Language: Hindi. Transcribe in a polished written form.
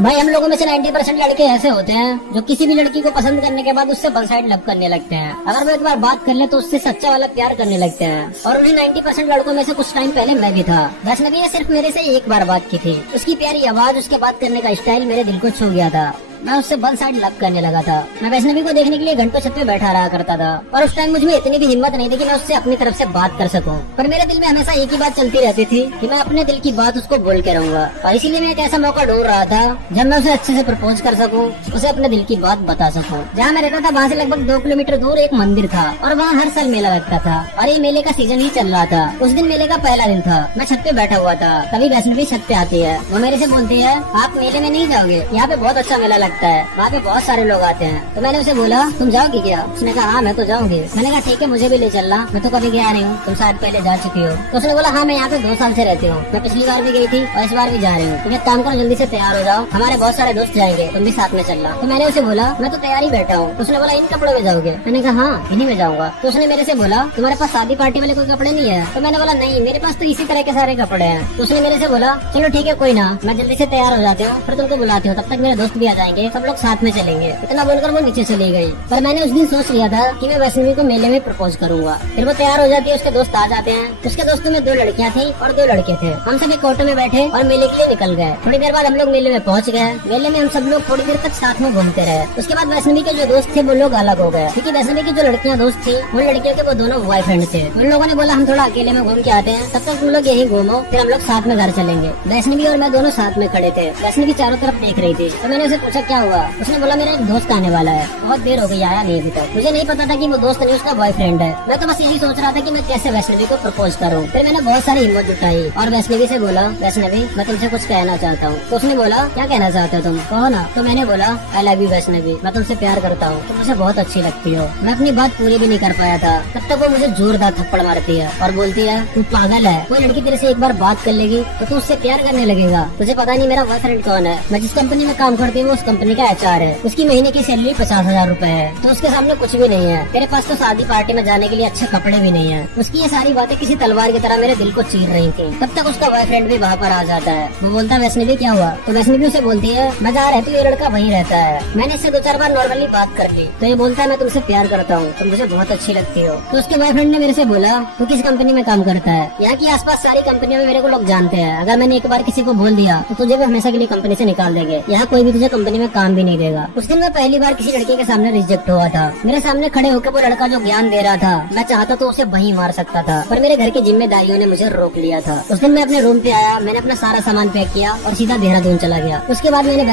भाई हम लोगों में से 90% लड़के ऐसे होते हैं जो किसी भी लड़की को पसंद करने के बाद उससे वन साइड लव करने लगते हैं। अगर वो एक बार बात कर ले तो उससे सच्चा वाला प्यार करने लगते हैं। और उन्हीं 90% लड़कों में से कुछ टाइम पहले मैं भी था। वैष्णवी ने सिर्फ मेरे से एक बार बात की थी। उसकी प्यारी आवाज, उसके बात करने का स्टाइल मेरे दिल को छू गया था। मैं उससे वन साइड लव करने लगा था। मैं वैष्णवी को देखने के लिए घंटों छत पे बैठा रहा करता था और उस टाइम मुझ में इतनी भी हिम्मत नहीं थी कि मैं उससे अपनी तरफ से बात कर सकूं। पर मेरे दिल में हमेशा एक ही बात चलती रहती थी कि मैं अपने दिल की बात उसको बोल के रहूंगा। और इसीलिए मैं एक ऐसा मौका ढूंढ रहा था जब मैं उसे अच्छे से प्रपोज कर सकूं, उसे अपने दिल की बात बता सकूं। जहाँ मैं रहता था वहाँ से लगभग 2 किलोमीटर दूर एक मंदिर था और वहाँ हर साल मेला लगता था और ये मेले का सीजन ही चल रहा था। उस दिन मेले का पहला दिन था। मैं छत पे बैठा हुआ था। तभी वैष्णवी छत पे आती है। वो मेरे से बोलती है, आप मेले में नहीं जाओगे? यहाँ पे बहुत अच्छा मेला लगता है, वहाँ पे बहुत सारे लोग आते हैं। तो मैंने उसे बोला, तुम जाओगी क्या? उसने कहा, हाँ मैं तो जाऊंगी। मैंने कहा ठीक है, मुझे भी ले चलना, मैं तो कभी गया नहीं हूँ, तुम शायद पहले जा चुकी हो। तो उसने बोला, हाँ मैं यहाँ पे 2 साल से रहती हूँ, मैं पिछली बार भी गई थी और इस बार भी जा रही हूँ। तुम एक काम करो, जल्दी से तैयार हो जाओ, हमारे बहुत सारे दोस्त जाएंगे, तुम भी साथ में चलना। तो मैंने उसे बोला, मैं तो तैयार ही बैठा हूँ। उसने बोला, इन कपड़ों में जाओगे? मैंने कहा हाँ इन्हीं में जाऊंगा। तो उसने मेरे से बोला, तुम्हारे पास शादी पार्टी वाले कोई कपड़े नहीं है? तो मैंने बोला, नहीं मेरे पास तो इसी तरह के सारे कपड़े हैं। तो उसने मेरे से बोला, चलो ठीक है कोई ना, मैं जल्दी से तैयार हो जाती हूँ, फिर तुमको बुलाती हूँ, तब तक मेरे दोस्त भी आ जाएंगे, सब लोग साथ में चलेंगे। इतना बोलकर वो नीचे चली गई। पर मैंने उस दिन सोच लिया था कि मैं वैष्णवी को मेले में प्रपोज करूंगा। फिर वो तैयार हो जाती है, उसके दोस्त आ जाते हैं। उसके दोस्तों में 2 लड़कियां थी और 2 लड़के थे। हम सब एक ऑटो में बैठे और मेले के लिए निकल गए। थोड़ी देर बाद हम लोग मेले में पहुंच गए। मेले में हम सब लोग थोड़ी देर तक साथ में घूमते रहे। उसके बाद वैष्णवी के जो दोस्त थे वो लोग अलग हो गए, क्योंकि वैष्णवी की जो लड़कियां दोस्त थी उन लड़कियों के वो दोनों बॉयफ्रेंड थे। उन लोगों ने बोला, हम थोड़ा अकेले में घूम के आते हैं, तब तक तुम लोग यही घूमो, फिर हम लोग साथ में घर चलेंगे। वैष्णवी और मैं दोनों साथ में खड़े थे। वैष्णवी चारों तरफ देख रही थी। तो मैंने उसे पूछा, क्या हुआ? उसने बोला, मेरा एक दोस्त आने वाला है, बहुत देर हो गई, आया नहीं अभी तक। मुझे नहीं पता था कि वो दोस्त नहीं उसका बॉयफ्रेंड है। मैं तो बस यही सोच रहा था कि मैं कैसे वैष्णवी को प्रपोज करूं। फिर मैंने बहुत सारी हिम्मत जुटाई और वैष्णवी से बोला, वैष्णवी मैं तुमसे कुछ कहना चाहता हूँ। तो उसने बोला, क्या कहना चाहते हो तुम? कहो ना। तो मैंने बोला, आई लव यू वैष्णवी, मैं तुमसे प्यार करता हूँ, तुम मुझे बहुत अच्छी लगती हो। मैं अपनी बात पूरी भी नहीं कर पाया था, तब तक वो मुझे जोरदार थप्पड़ मारती है और बोलती है, तू पागल है, कोई लड़की तेरे से एक बार बात कर लेगी तो तू उससे प्यार करने लगेगा। तुझे पता नहीं मेरा बॉयफ्रेंड कौन है? मैं जिस कंपनी में काम करती हूँ उस कंपनी का HR है। उसकी महीने की सैलरी 50,000 रूपए है, तो उसके सामने कुछ भी नहीं है। तेरे पास तो शादी पार्टी में जाने के लिए अच्छे कपड़े भी नहीं है। उसकी ये सारी बातें किसी तलवार की तरह मेरे दिल को चीर रही थी। तब तक उसका बॉयफ्रेंड भी वहाँ पर आ जाता है। वो बोलता है, वैष्णवी क्या हुआ? तो वैष्णवी उसे बोलती है, मैं जहाँ रहती हूँ ये लड़का वहीं रहता है, मैंने इससे 2-4 बार नॉर्मली बात कर ली। तो ये बोलता है, मैं तुमसे प्यार करता हूँ, तुम मुझे बहुत अच्छी लगती हो। तो उसके बॉयफ्रेंड ने मेरे से बोला, तू किस कंपनी में काम करता है? यहाँ की आसपास सारी कंपनियों में मेरे को लोग जानते हैं, अगर मैंने एक बार किसी को बोल दिया तो तुझे भी हमेशा के लिए कंपनी से निकाल देंगे। यहाँ कोई भी तुझे कंपनी में काम भी नहीं देगा। उस दिन मैं पहली बार किसी लड़के के सामने रिजेक्ट हुआ था। मेरे सामने खड़े होकर वो लड़का जो ज्ञान दे रहा था, मैं चाहता तो उसे वहीं मार सकता था, पर मेरे घर की जिम्मेदारियों ने मुझे रोक लिया था। उस दिन मैं अपने रूम पे आया, मैंने अपना सारा सामान पैक किया और सीधा देहरादून चला गया। उसके बाद मैंने